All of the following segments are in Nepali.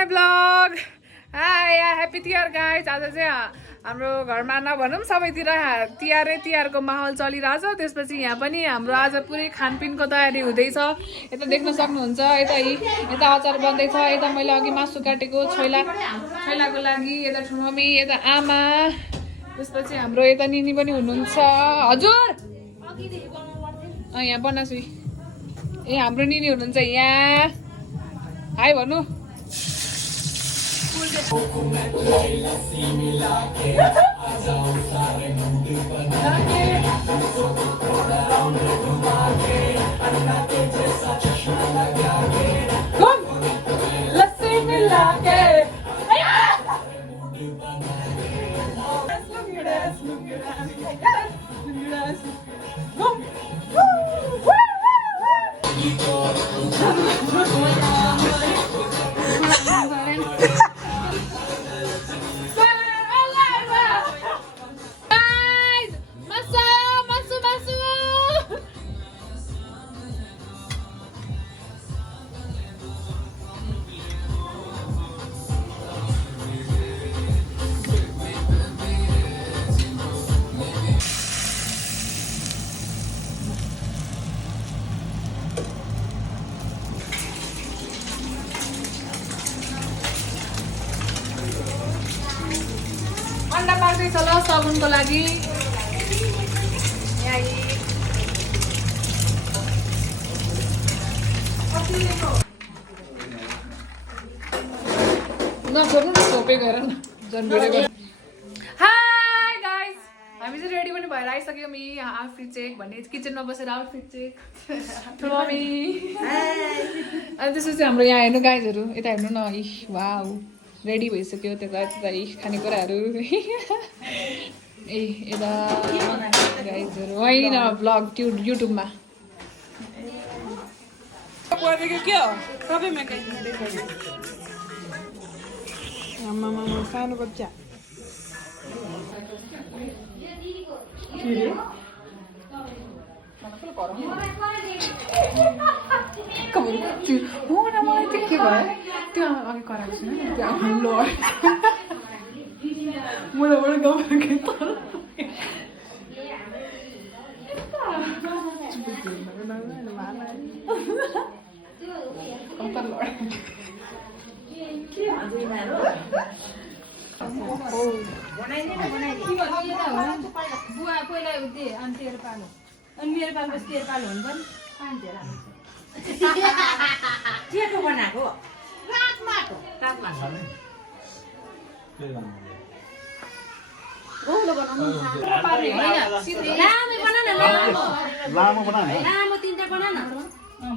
My blog. High happy Tihar guys. आज चाहिँ हाम्रो घरमा नभनौँ सबैतिर तिहारको माहौल चलिरहेछ। त्यसपछि यहाँ पनि हाम्रो आज पुरै खानपिनको तयारी हुँदैछ। यता देख्न सक्नुहुन्छ, यता अचार बन्दैछ, यता मैले अघि मासु काटेको छोइलाको लागि, यता ठुमम्मी, यता आमा, त्यसपछि हाम्रो यता निनी पनि हुनुहुन्छ। हजुर यहाँ बनासु ए हाम्रो निनी हुनुहुन्छ यहाँ। हाई भन्नु। अन्डा पार्दैछ ल सगुनको लागि। नछोड्नु न छोपे गएर जन्मेको। हाई गाइज, हामी चाहिँ रेडी पनि भएर आइसक्यौँ। यहाँ आउटफिट चेक भन्ने किचनमा बसेर आउटफिट चेक मम्मी। अनि त्यसपछि हाम्रो यहाँ हेर्नु गाइजहरू, यता हेर्नु न, वाउ रेडी भइसक्यो। त्यता खानेकुराहरू ए यता गाइजहरू होइन भ्लग युट्युबमा के हो सबैमा सानो बच्चा मलाई त्यो के भयो त्यो अघि कराएको छैन त्यो आफ्नो लड मुलाबाट बुवा पहिला उठ्दै अनि तेरो पालो अनि मेरो पालो तेरो पालो हुन्छ नि केको बनाएको लामो बना न, लामो तिनटा बना न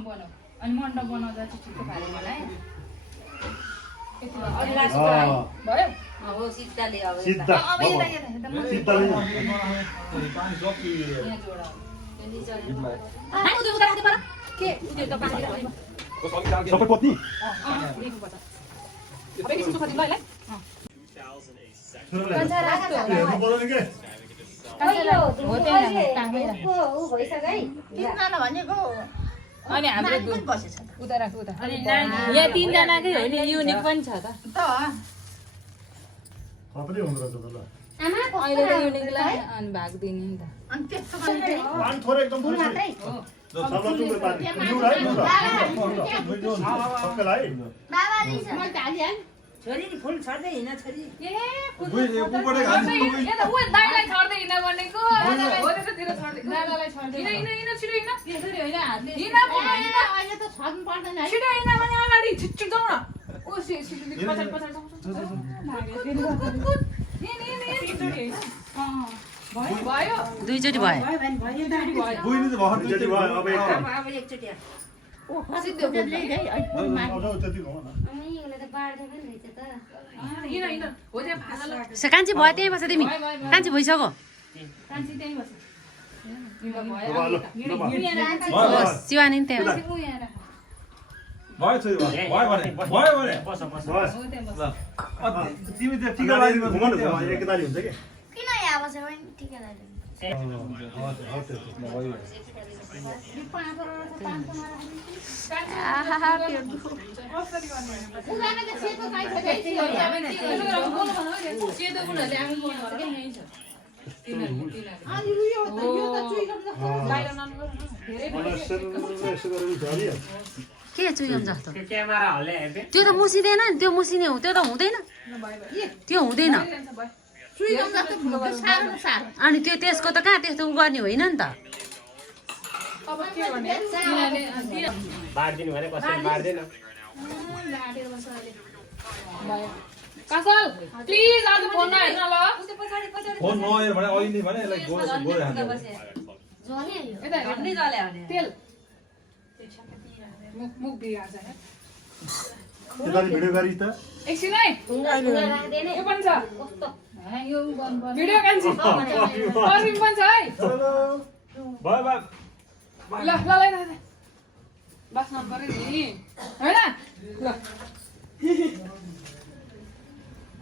बनाऊ। अनि मण्डप बनाउँदा चाहिँ ठिक्क पाऱ्यो मलाई। भयो हो सिद्धाले अब सिद्धा सिद्धाले सबै पत्नी अनि हाम्रो उता राख्नु उता यहाँ तिनजनाकै हो नि, युनिक पनि छ त खतरै हुँदो रहेछ त ल। अहिले त युनिकलाई अनि भाग दिने नि त। पानी थोरै एकदम थोरै मात्रै सबला चुक्यो पानी न्यू राइ न्यू सबका लाई छोरी नि फुल छर्दै हिँड छोरी ए ऊपरबाट खान्छ ए त उ दाइलाई छर्दै हिँड भनेको हो त्यतातिर छर्दै दाइलाई छर्दै हिँड छिटो हिँड यसरी होइन हातले हिँड अहिले त छर्नु पर्दैन है छिटो हिँड भने अगाडि छिटो जाऊ न ओ छिटो पछाडि भयो दुईचोटी भयो दुईचोटी भयो अब अब एकचोटी सिधै त्यति हो न। कान्छी भयो त्यही बस्छ तिमी कान्छी भइसक्यो शिवानी नि त्यहाँ भयो छोरी भयो भने तिमी त टिका लगाइदिनु घुमाउनु एकताली हुन्छ के किन यहाँ अब चाहिँ पनि ठिकै लाग्यो के चुइम जस्तो त्यो त मुसिँदैन नि त्यो मुसिने हो त्यो त हुँदैन त्यो हुँदैन अनि त्यो त्यसको त कहाँ त्यस्तो उ गर्ने होइन नि त अब के गर्ने बार्दिनु भने कसैले बार्दैन कासल प्लिज आज फोन नहेर्न ल फोन नहेर भने अहिले भने यसलाई गोरे हान्छ यता हेर्नु तेल मुख बिगार्छ भिडियो गरी त एकछिन है यो पनि छ भिडियो कान्छी अरू पनि छ है बाय बाय ल ल ल बस्न पर्यो नि हैन ल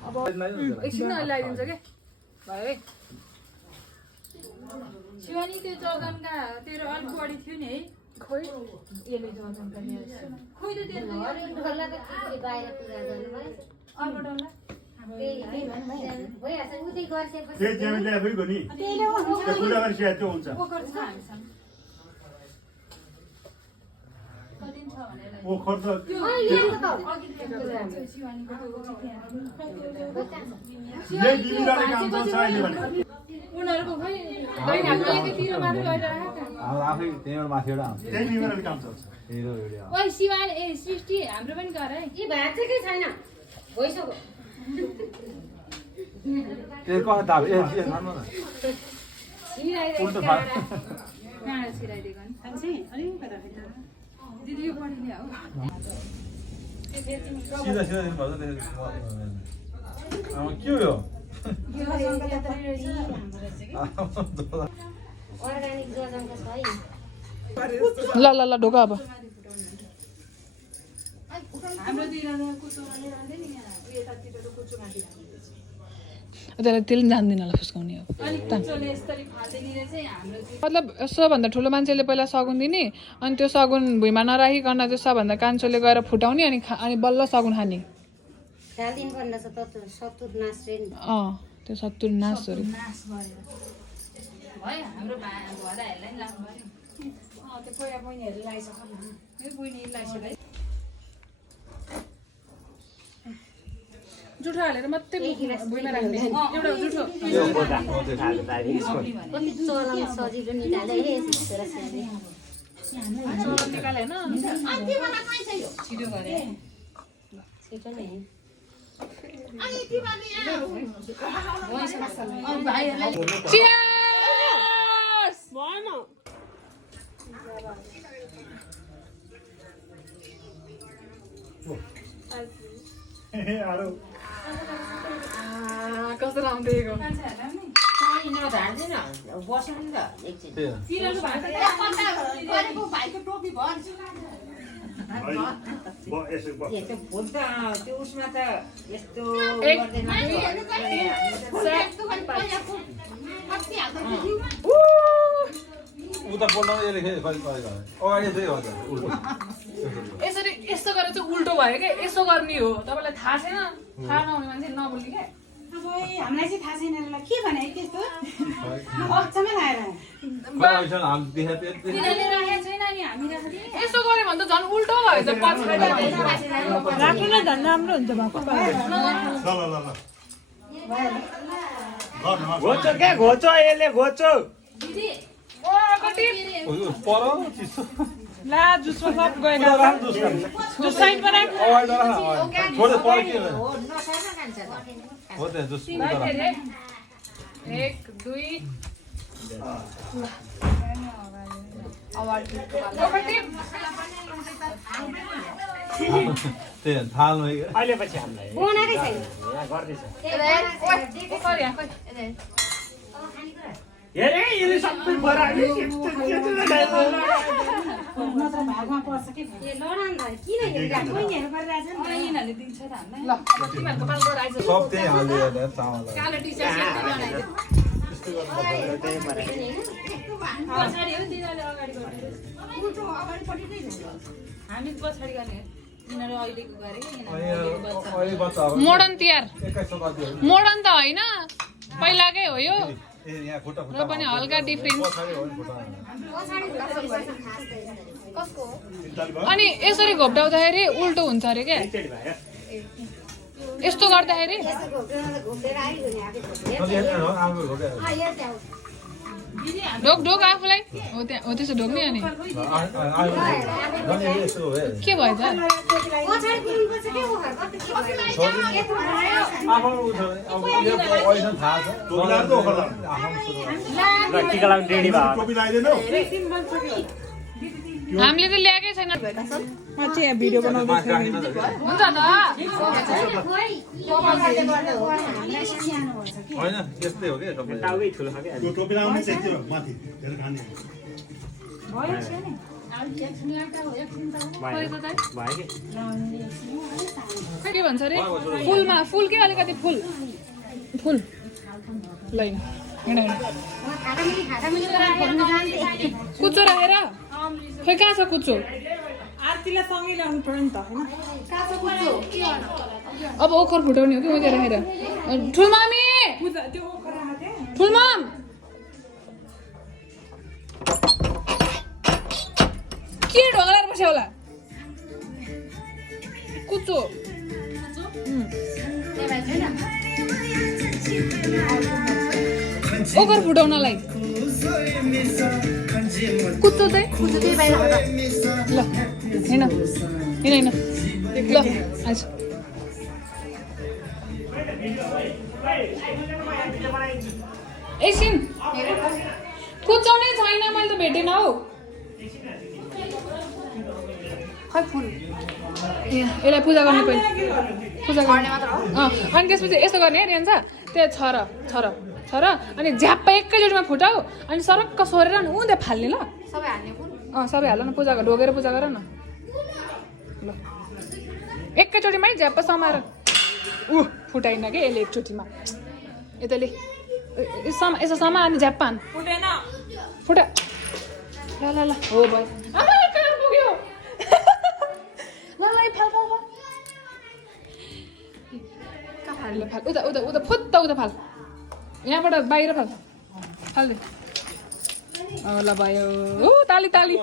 अब एकछिन अहिले आइदिन्छ के भयो है शिवानी त्यो जगनका तेरो अलिक बढी थियो नि है खोइ यसले जजनका ल्याएछ खोइ त तेरो ढल्ला त के बाहिर पुरा गर्नुभयो अर्को डल्ला भइहाल्छ उतै गर्छेपछि त्यही ज्यामी ल्याएको नि त्यो कुरा गरी स्याहार त्यो हुन्छ पोखर छ हामीसँग कति छ भनेर ओ खर्च शिवानीको यही बिबिराले काम चल्छ अहिले भने उनीहरूको खोइ दैन हामीले एकातिर मात्र लैरहेको आफै त्यहीँबाट माथिबाट आउँछ त्यही बिबिराले काम चल्छ हिरो भिडियो ओइ शिवानी ए सृष्टि हाम्रो पनि गर है यी भात चाहिँ के छैन भइसक्यो त्यो कहाँ दाब ए नर्मल उल्टो फाल कहाँ छिराइदिएको नि दिदी यो पढि ल्या हो सिधा सिधा दिनुपर्छ त्यसको के हो यो अर्गानिक जजनको छ है ल ल ल ढोका अब हाम्रोतिर कुचो हालेर नि यहाँ यतातिर कुचो काटिरहेको त्यसलाई तेल जान्दिन होला फुस्काउने अब अलिक कुचोले यसरी फाल्दैनिर चाहिँ हाम्रो मतलब सबभन्दा ठुलो मान्छेले पहिला सगुन दिने अनि त्यो सगुन भुइँमा नराखिकन त्यो सबभन्दा कान्छोले गएर फुटाउने अनि बल्ल सगुन खाने दालदिन भन्दा छ त सत्तुर नास रे नि त्यो सत्तुर नासहरू नाश गरेर भयो हाम्रो भदाहरूलाई नि लाग्नु पर्यो त्यो पहिला बहिनीहरूले लगाइसक्यो यो बहिनी लगाइसक्यो जुठो हालेर मात्रै भुइँमा राख्ने एउटा जुठो कति चलाउन सजिलो निकाले हे छोराछोरीले निकाले होइन छिटो गरे छिटो नै Cheers! आरो कस्तो राम्रेको उता बोल्न यसले अगाडि चाहिँ हो यसरी यस्तो गरेर चाहिँ उल्टो भयो क्या यसो गर्ने हो तपाईँलाई थाहा छैन थाहा नहुने मान्छे नबोल्ने क्या हामीलाई चाहिँ थाहा छैन के भने त्यस्तो अक्षमै लाएर तिनीहरूले राखेको छैन नि हामी राखेको यसो गऱ्यो भने त झन् उल्टो भयो त पछाडि राख्नु नै झन् राम्रो हुन्छ भएको ल घोचो क्या घोचो यसले घोचो दिदी पर चिसो ला जुसमा सब गएन जुस साइडमा राख छोडे पर के हो त्यहाँ जुस 1 2 त्यही थाल्नु अहिले पछि हामीलाई बनाएकै छैन यहाँ गर्दैछ सरी हेरे यसले सबै बरायो नत्र भागमा पर्छ के ए लडान त किन हेरिरहेको बहिनीहरू गरिरहेछ नि यिनीहरूले दिन्छ त हामीलाई ल तिमीहरूको पालो गएर आइज सब त्यही हाल्यो चामल कालो टी-सर्ट सेट बनाइदियो पछाडि हो तिनीहरूले अगाडि गर्ने हामी पछाडि गर्ने तिनीहरू अहिलेको गरे अहिले बच्चा अब मोडर्न तिहार 21 शताब्दी हो मोडर्न त होइन पहिलाकै हो यो ए यहाँ खुट्टा र पनि हल्का डिफ्रेन्स पछाडि हो नि खुट्टा अनि यसरी घोप्टाउँदाखेरि उल्टो हुन्छ अरे क्या यस्तो गर्दाखेरि ढोक ढोक आफूलाई हो त्यहाँ हो त्यसो ढोक्ने अनि के भयो त टिका लाउनु रेडी भयो टोपी लगाइदिनु हामीले त ल्याएकै छैन हुन्छ होइन यस्तै हो कि सबै टाउकै ठुलो छ क्या त्यो टोपी लगाउने त्यति हो माथि धेरै खाने भयो कि के भन्छ अरे फुलमा फुल के अलिकति फुल फुल ल हिँड कुचो राखेर खै कहाँ छ कुचो आरतीलाई सँगै ल्याउनु पर्यो नि त होइन अब ओखर फुटाउने हो कि उहिले राखेर ठुलमामी पूजा त्यो ओखरामा चाहिँ ठुलमाम के ढोगलाएर बस्यो होला कुचो ओखर फुटाउनलाई कुचो चाहिँ ल हिँड हिँड ल आज एकछिन कुचाउने छैन मैले त भेटेन हौ खै फुल यसलाई पूजा गर्ने पहिले पूजा गर्ने अनि त्यसपछि यस्तो गर्ने है रेन्जा त्यो छ र अनि झ्याप्प एकैचोटिमा फुटाऊ अनि सरक्क सोरेर नि उँधै फाल्ने ल सबै हाल न पूजा ढोगेर पूजा गर न ल एकैचोटिमै झ्याप्प समाएर फुटाइन कि यसले एकचोटिमा यताले यसो समा अनि झ्याप्प हान फुटेन फुटा ल ल ल हो भयो आमा कहाँ पुग्यो ल ल फाल फाल फाल कहाँ फाल फाल उता उता उता फुत्ता उता फाल यहाँबाट बाहिर फाल फाल्दे ल भयो ओ ताली ताली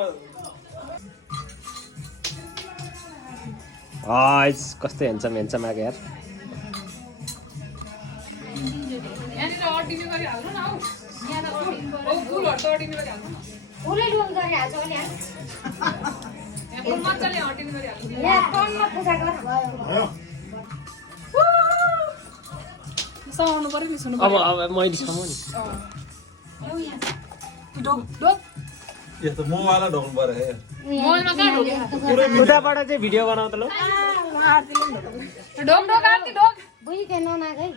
कस्तो हेन्सम आएको यार यहाँनिर अड्डिने गरी हाल्नु न हौ यहाँ त फुलहरू त अड्डिने गरी हाल्नु फुलै डुल गरिहाल्छ नि यहाँ फुल मजाले अड्डिने गरी हाल्नु यहाँ कनमा पूजा गर्नु भयो भयो समाउनु पर्यो नि सुन्नु अब मैले समाउ नि ढोक ढोक यस्तो मोबाइल ढोक्नु पर्यो हे मोबाइलमा कहाँ ढोक्यो उताबाट चाहिँ भिडियो बनाउ त ल ढोक ढोक आरती ढोक बुझी त्यो ननागै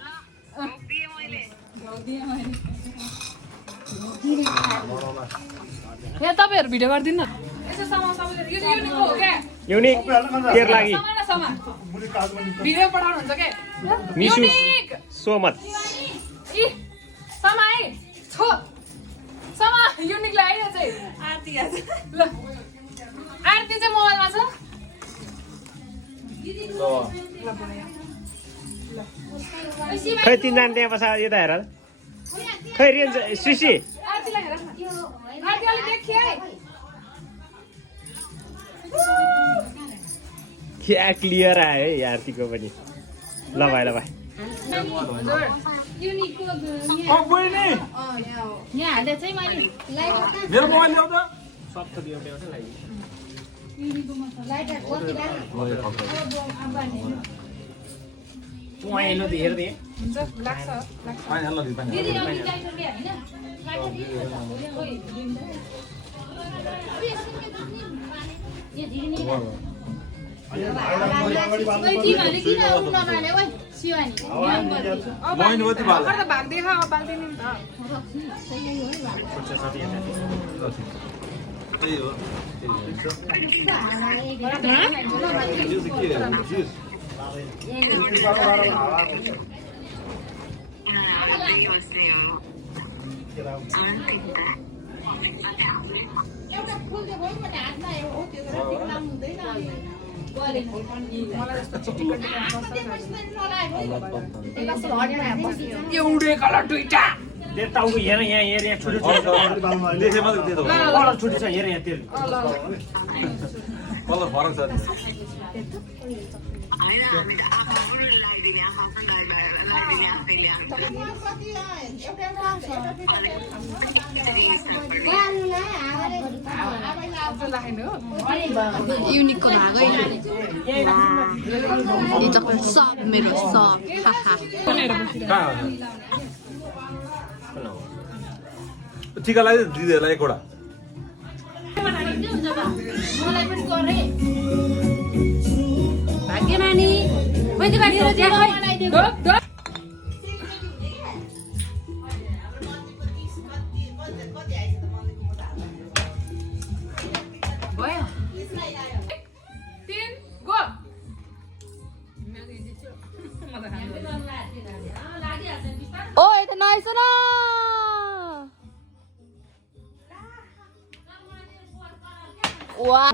यहाँ तपाईँहरू भिडियो गरिदिनु न यसो समाउ तपाईँले यो चाहिँ युनिक हो क्या युनिक केयर लागि समा न समा मुनि काजु पनि भिडियो पठाउनुहुन्छ क्या मिसु युनिक सो मच इ समा है छो समा युनिक लाग्यो चाहिँ आरती ल आरती चाहिँ मोबाइलमा छ खै तिनजना त्यहाँ बसा यता हेर खै रेन्ज सुसी आरतीलाई हेर न आरती अलिक देखिए है क्या क्लियर आयो है आरतीको पनि ल भाइ यहाँ हाल्दा चाहिँ मैले मेरो मोबाइल ल्याउ त पहेँलो हेर दिएँ हुन्छ लाग्छ पानी हाल्न दिनु पानी दिदी अघि जाइसक्यो होइन किन नमाल्यो ओइ शिवानी बहिनी कति बाल भर्खर त भाग देखा अब बाल्दिने नि त त्यही हो एउटै कलर दुईटा त्यो टाउको हेर यहाँ हेर यहाँ छुट्टी देखे मात्रै त्यो त कलर छुट्टी छ हेर यहाँ तेरो कलर फरक छ युनिकको भागै सब मेरो सब टिका लगाइदियो दिदीहरूलाई एकवटा भाग्यमानी मैले बाहिर भयो 3 गो ओ এটা নাইছ না वाह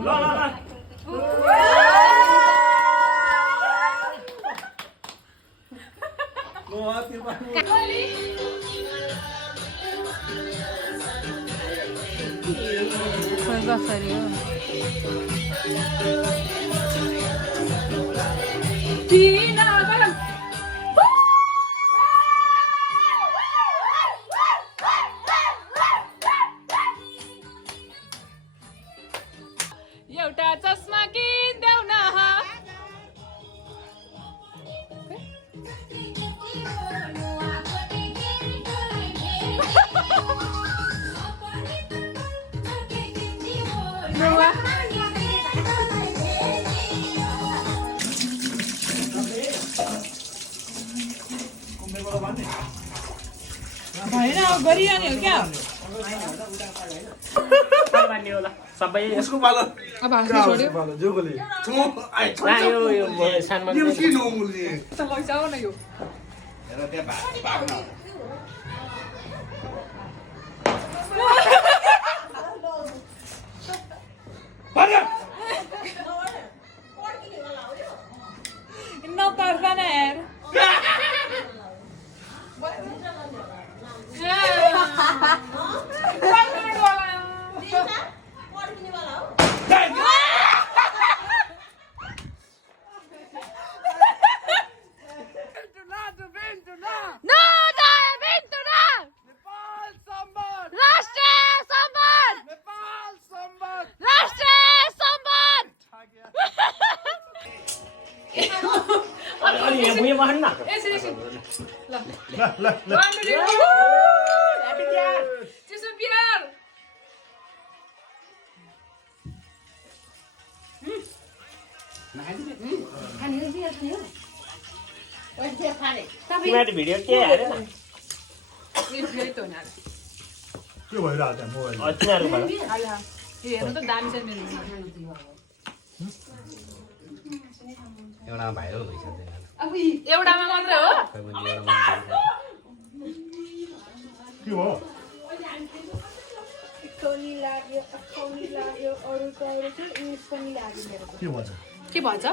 एउटा चस्मा किन्देऊ न भएन अब गरिरहने हो क्या मान्ने होला सबै उसको पालो अब हाँस्नु छोड्यो पालो जोगोले यो सानमा यो के नमुल्ने त लैजाऊ न यो हेर त्यहाँ भाग न नपर्दा न यार अनि यहाँ भुइँ बस्नु न यसरी ल ल ल ल ह्यापी तिहार चिसो बिहार तिमीहरू भिडियो के हाल्यो यही त हो नि के भइरहेको त्यहाँ मोबाइल तिनीहरूबाट हेर्नु त दामी छ मेरो एउटा भाइरल भइसक्यो एउटामा मात्रै हो के हो के भन्छ